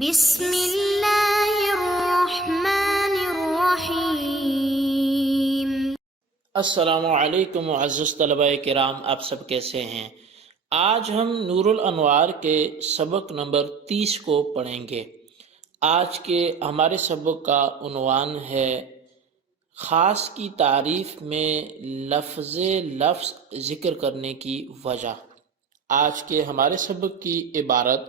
بسم اللہ الرحمن الرحیم۔ السلام علیکم معزز طلبہ کرام، آپ سب کیسے ہیں؟ آج ہم نور الانوار کے سبق نمبر 30 کو پڑھیں گے۔ آج کے ہمارے سبق کا عنوان ہے خاص کی تعریف میں لفظ ذکر کرنے کی وجہ۔ آج کے ہمارے سبق کی عبارت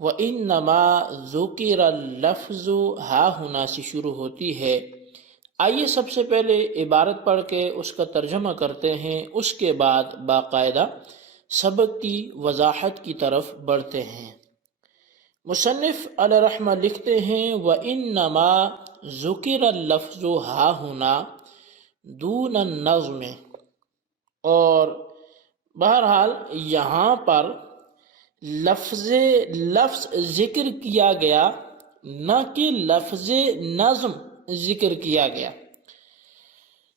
وَإِنَّمَا ذُكِرَ اللَّفْظُ ہا ہونا سے شروع ہوتی ہے۔ آئیے سب سے پہلے عبارت پڑھ کے اس کا ترجمہ کرتے ہیں، اس کے بعد باقاعدہ سبق کی وضاحت کی طرف بڑھتے ہیں۔ مصنف علیہ رحمہ لکھتے ہیں وَإِنَّمَا ذُكِرَ اللَّفْظُ ہا ہونا دون النظم، اور بہرحال یہاں پر لفظ ذکر کیا گیا، نہ کہ لفظ نظم ذکر کیا گیا۔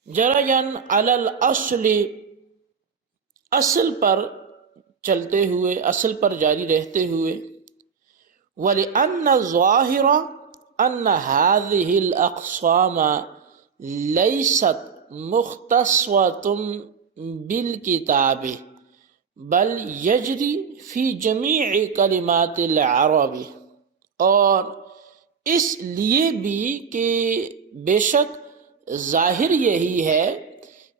جرین علی الاصل، اصل پر چلتے ہوئے، اصل پر جاری رہتے ہوئے۔ وَلِأَنَّ الظَّاهِرَ أَنَّ هَذِهِ الْأَقْسَامَ لَيْسَتْ مُخْتَصَّةً بِالْكِتَابِ بل یجری فی جمیع کلمات العرب، اور اس لیے بھی کہ بے شک ظاہر یہی ہے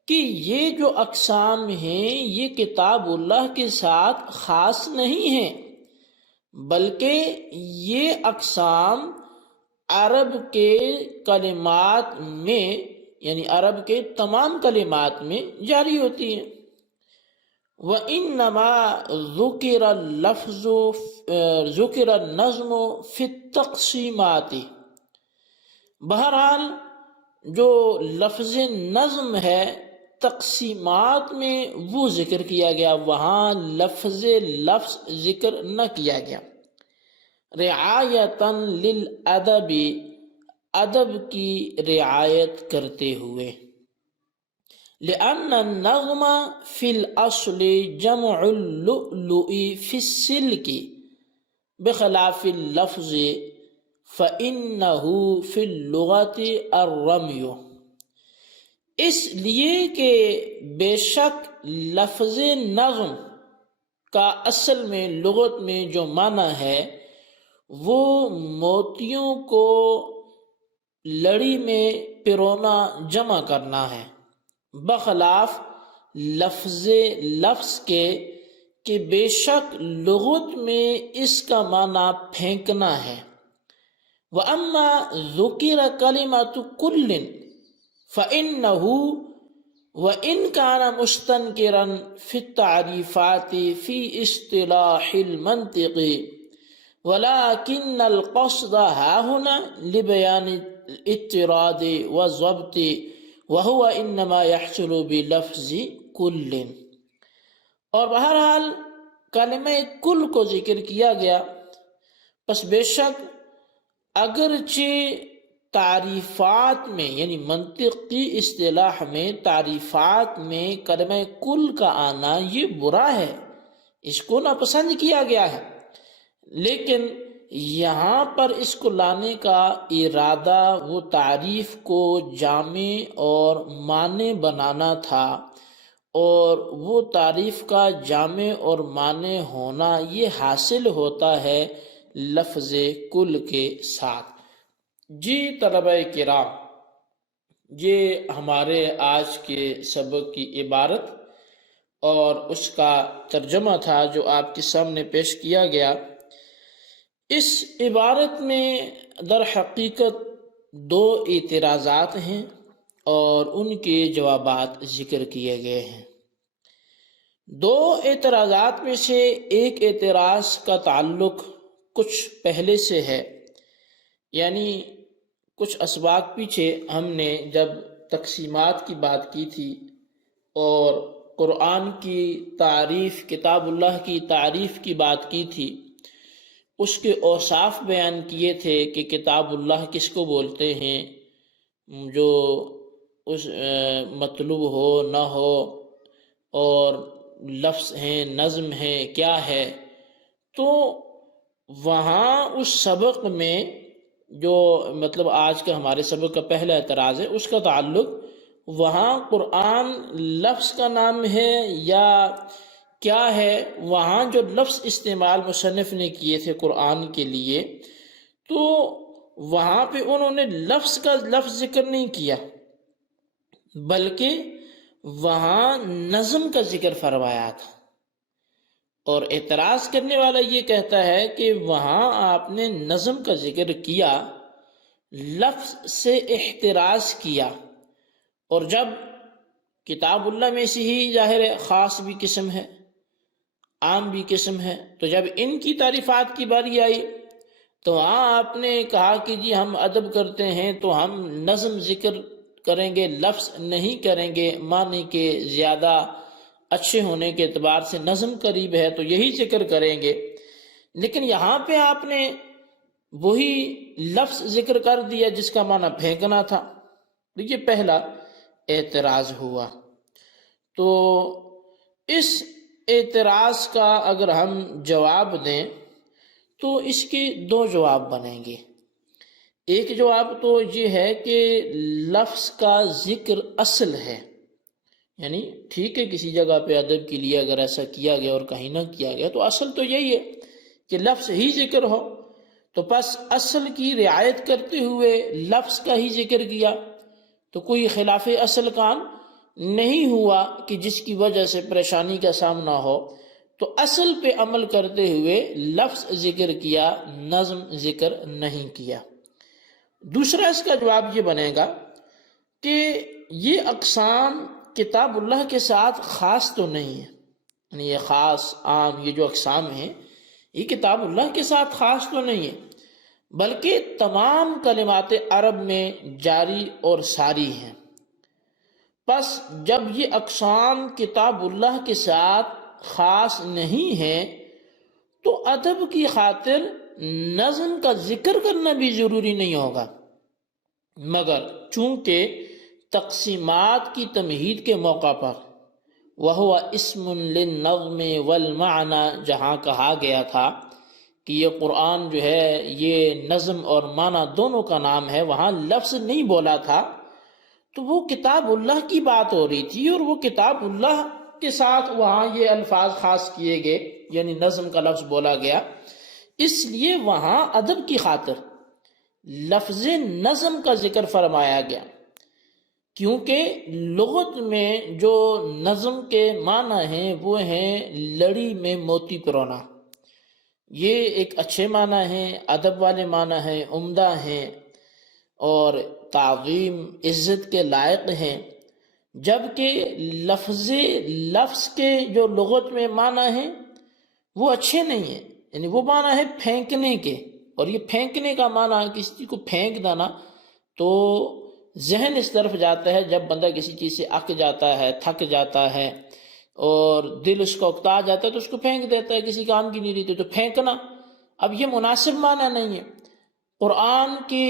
کہ یہ جو اقسام ہیں یہ کتاب اللہ کے ساتھ خاص نہیں ہیں، بلکہ یہ اقسام عرب کے کلمات میں، یعنی عرب کے تمام کلمات میں جاری ہوتی ہیں۔ وَإِنَّمَا ذُكِرَ النَّظْمُ فِي التَّقْسِيمَاتِ، بہرحال جو لفظ نظم ہے تقسیمات میں وہ ذکر کیا گیا، وہاں لفظ ذکر نہ کیا گیا۔ رعایتاً للادب، ادب کی رعایت کرتے ہوئے۔ لأن النظم فی الاصل جمع اللؤلؤ فی السلک بخلاف اللفظ فإنہ فی اللغت الرمی، اس لیے کہ بے شک لفظ نظم کا اصل میں لغت میں جو معنی ہے وہ موتیوں کو لڑی میں پرونا، جمع کرنا ہے، بخلاف لفظ کے کہ بے شک لغت میں اس کا معنی پھینکنا ہے۔ وَأَمَّا ذُكِرَ كَلِمَةُ كُلٍّ فَإِنَّهُ وَإِنْ كَانَ مُسْتَنْكِرًا فِي التَّعْرِيفَاتِ فِي اصطلاح المنطق، وَلَكِنَّ الْقَصْدَ هَاهُنَا لِبَيَانِ الاضطراد والضبط، وَهُوَ إِنَّمَا يَحْصُلُ بِلَفْظِ كُلٍّ، اور بہرحال کلمہ کل کو ذکر کیا گیا، پس بے شک اگرچہ تعریفات میں، یعنی منطقی اصطلاح میں تعریفات میں کلمہ کل کا آنا یہ برا ہے، اس کو ناپسند کیا گیا ہے، لیکن یہاں پر اس کو لانے کا ارادہ وہ تعریف کو جامع اور معنی بنانا تھا، اور وہ تعریف کا جامع اور معنی ہونا یہ حاصل ہوتا ہے لفظ کل کے ساتھ۔ جی طلبہ کرام، یہ ہمارے آج کے سبق کی عبارت اور اس کا ترجمہ تھا جو آپ کے سامنے پیش کیا گیا۔ اس عبارت میں در حقیقت دو اعتراضات ہیں اور ان کے جوابات ذکر کیے گئے ہیں۔ دو اعتراضات میں سے ایک اعتراض کا تعلق کچھ پہلے سے ہے، یعنی کچھ اسباق پیچھے ہم نے جب تقسیمات کی بات کی تھی اور قرآن کی تعریف، کتاب اللہ کی تعریف کی بات کی تھی، اس کے اوصاف بیان کیے تھے کہ کتاب اللہ کس کو بولتے ہیں، جو اس مطلوب ہو نہ ہو، اور لفظ ہیں، نظم ہے، کیا ہے۔ تو وہاں اس سبق میں جو مطلب آج کا ہمارے سبق کا پہلا اعتراض ہے، اس کا تعلق وہاں قرآن لفظ کا نام ہے یا کیا ہے؟ وہاں جو لفظ استعمال مصنف نے کیے تھے قرآن کے لیے، تو وہاں پہ انہوں نے لفظ کا لفظ ذکر نہیں کیا، بلکہ وہاں نظم کا ذکر فرمایا تھا۔ اور اعتراض کرنے والا یہ کہتا ہے کہ وہاں آپ نے نظم کا ذکر کیا، لفظ سے احتراز کیا، اور جب کتاب اللہ میں سے ہی ظاہر ہے خاص بھی قسم ہے، عام بھی قسم ہے، تو جب ان کی تعریفات کی باری آئی تو وہاں آپ نے کہا کہ جی ہم ادب کرتے ہیں تو ہم نظم ذکر کریں گے، لفظ نہیں کریں گے، معنی کے زیادہ اچھے ہونے کے اعتبار سے نظم قریب ہے تو یہی ذکر کریں گے۔ لیکن یہاں پہ آپ نے وہی لفظ ذکر کر دیا جس کا معنی پھینکنا تھا، تو یہ پہلا اعتراض ہوا۔ تو اس اعتراض کا اگر ہم جواب دیں تو اس کے دو جواب بنیں گے۔ ایک جواب تو یہ ہے کہ لفظ کا ذکر اصل ہے، یعنی ٹھیک ہے کسی جگہ پہ ادب کے لیے اگر ایسا کیا گیا اور کہیں نہ کیا گیا تو اصل تو یہی ہے کہ لفظ ہی ذکر ہو، تو پس اصل کی رعایت کرتے ہوئے لفظ کا ہی ذکر کیا تو کوئی خلاف اصل کام نہیں ہوا کہ جس کی وجہ سے پریشانی کا سامنا ہو، تو اصل پہ عمل کرتے ہوئے لفظ ذکر کیا، نظم ذکر نہیں کیا۔ دوسرا اس کا جواب یہ بنے گا کہ یہ اقسام کتاب اللہ کے ساتھ خاص تو نہیں ہے، یعنی یہ خاص عام یہ جو اقسام ہیں یہ کتاب اللہ کے ساتھ خاص تو نہیں ہے، بلکہ تمام کلمات عرب میں جاری اور ساری ہیں۔ پس جب یہ اقسام کتاب اللہ کے ساتھ خاص نہیں ہیں تو ادب کی خاطر نظم کا ذکر کرنا بھی ضروری نہیں ہوگا، مگر چونکہ تقسیمات کی تمہید کے موقع پر وَهُوَ اسْمٌ لِلنَّظْمِ وَالْمَعْنَى جہاں کہا گیا تھا کہ یہ قرآن جو ہے یہ نظم اور معنی دونوں کا نام ہے، وہاں لفظ نہیں بولا تھا، تو وہ کتاب اللہ کی بات ہو رہی تھی اور وہ کتاب اللہ کے ساتھ وہاں یہ الفاظ خاص کیے گئے، یعنی نظم کا لفظ بولا گیا، اس لیے وہاں ادب کی خاطر لفظ نظم کا ذکر فرمایا گیا، کیونکہ لغت میں جو نظم کے معنی ہیں وہ ہیں لڑی میں موتی پرونا، یہ ایک اچھے معنی ہیں، ادب والے معنی ہیں، عمدہ ہیں اور تعظیم عزت کے لائق ہیں، جبکہ لفظ کے جو لغت میں معنی ہیں وہ اچھے نہیں ہیں، یعنی وہ معنی ہے پھینکنے کے، اور یہ پھینکنے کا معنی کسی چیز کو پھینک دینا، تو ذہن اس طرف جاتا ہے جب بندہ کسی چیز سے اک جاتا ہے، تھک جاتا ہے اور دل اس کو اکتا جاتا ہے تو اس کو پھینک دیتا ہے، کسی کام کی نہیں رہتی، تو پھینکنا اب یہ مناسب معنی نہیں ہے۔ قرآن کی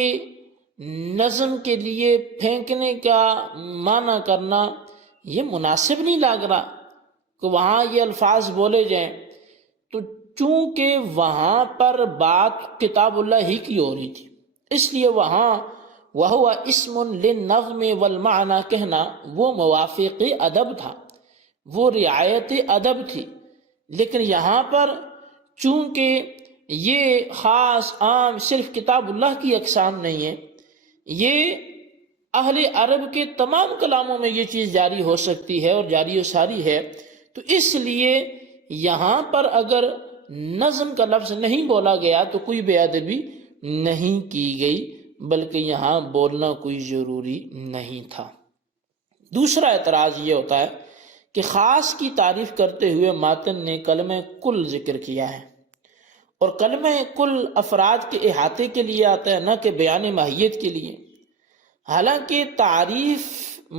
نظم کے لیے پھینکنے کا معنی کرنا یہ مناسب نہیں لگ رہا کہ وہاں یہ الفاظ بولے جائیں، تو چونکہ وہاں پر بات کتاب اللہ ہی کی ہو رہی تھی اس لیے وہاں وَهُوَ اسْمٌ لِلنَّظْمِ وَالْمَعْنَى کہنا وہ موافق ادب تھا، وہ رعایت ادب تھی، لیکن یہاں پر چونکہ یہ خاص عام صرف کتاب اللہ کی اقسام نہیں ہے، یہ اہل عرب کے تمام کلاموں میں یہ چیز جاری ہو سکتی ہے اور جاری و ساری ہے، تو اس لیے یہاں پر اگر نظم کا لفظ نہیں بولا گیا تو کوئی بے ادبی نہیں کی گئی، بلکہ یہاں بولنا کوئی ضروری نہیں تھا۔ دوسرا اعتراض یہ ہوتا ہے کہ خاص کی تعریف کرتے ہوئے ماتن نے کلمہ کل ذکر کیا ہے، اور کلمہ کل افراد کے احاطے کے لیے آتا ہے، نہ کہ بیان ماہیت کے لیے، حالانکہ تعریف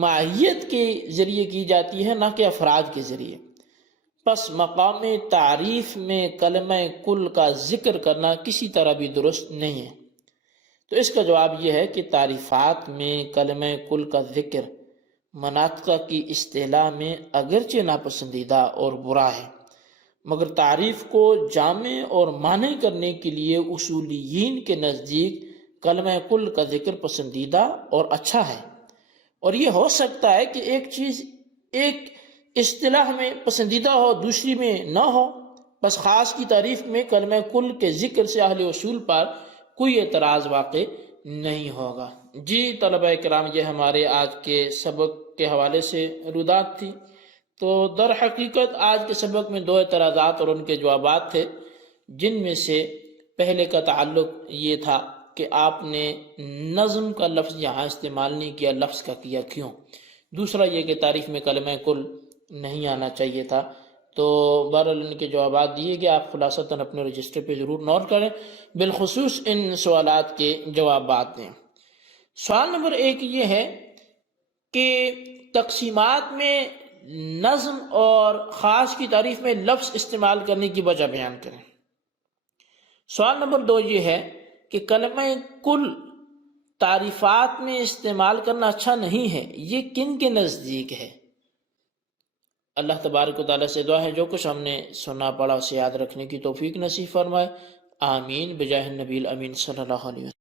ماہیت کے ذریعے کی جاتی ہے نہ کہ افراد کے ذریعے، پس مقام تعریف میں کلمہ کل کا ذکر کرنا کسی طرح بھی درست نہیں ہے۔ تو اس کا جواب یہ ہے کہ تعریفات میں کلمہ کل کا ذکر مناطق کی اصطلاح میں اگرچہ ناپسندیدہ اور برا ہے، مگر تعریف کو جامع اور معنی کرنے کے لیے اصولیین کے نزدیک کلمہ کل کا ذکر پسندیدہ اور اچھا ہے۔ اور یہ ہو سکتا ہے کہ ایک چیز ایک اصطلاح میں پسندیدہ ہو، دوسری میں نہ ہو، بس خاص کی تعریف میں کلمہ کل کے ذکر سے اہل اصول پر کوئی اعتراض واقع نہیں ہوگا۔ جی طلبہ کرام، یہ ہمارے آج کے سبق کے حوالے سے رودات تھی۔ تو در حقیقت آج کے سبق میں 2 اعتراضات اور ان کے جوابات تھے، جن میں سے پہلے کا تعلق یہ تھا کہ آپ نے نظم کا لفظ یہاں استعمال نہیں کیا، لفظ کا کیا کیوں؟ دوسرا یہ کہ تعریف میں کلمہ کل نہیں آنا چاہیے تھا۔ تو بہرحال ان کے جوابات دیے گئے، آپ خلاصتاً اپنے رجسٹر پہ ضرور نوٹ کریں، بالخصوص ان سوالات کے جوابات دیں۔ سوال نمبر 1 یہ ہے کہ تقسیمات میں نظم اور خاص کی تعریف میں لفظ استعمال کرنے کی وجہ بیان کریں۔ سوال نمبر 2 یہ ہے کہ کلمہ کل تعریفات میں استعمال کرنا اچھا نہیں ہے، یہ کن کے نزدیک ہے؟ اللہ تبارک و تعالیٰ سے دعا ہے جو کچھ ہم نے سنا پڑھا اسے یاد رکھنے کی توفیق نصیب فرمائے، آمین بجاہ النبی الامین صلی اللہ علیہ وسلم۔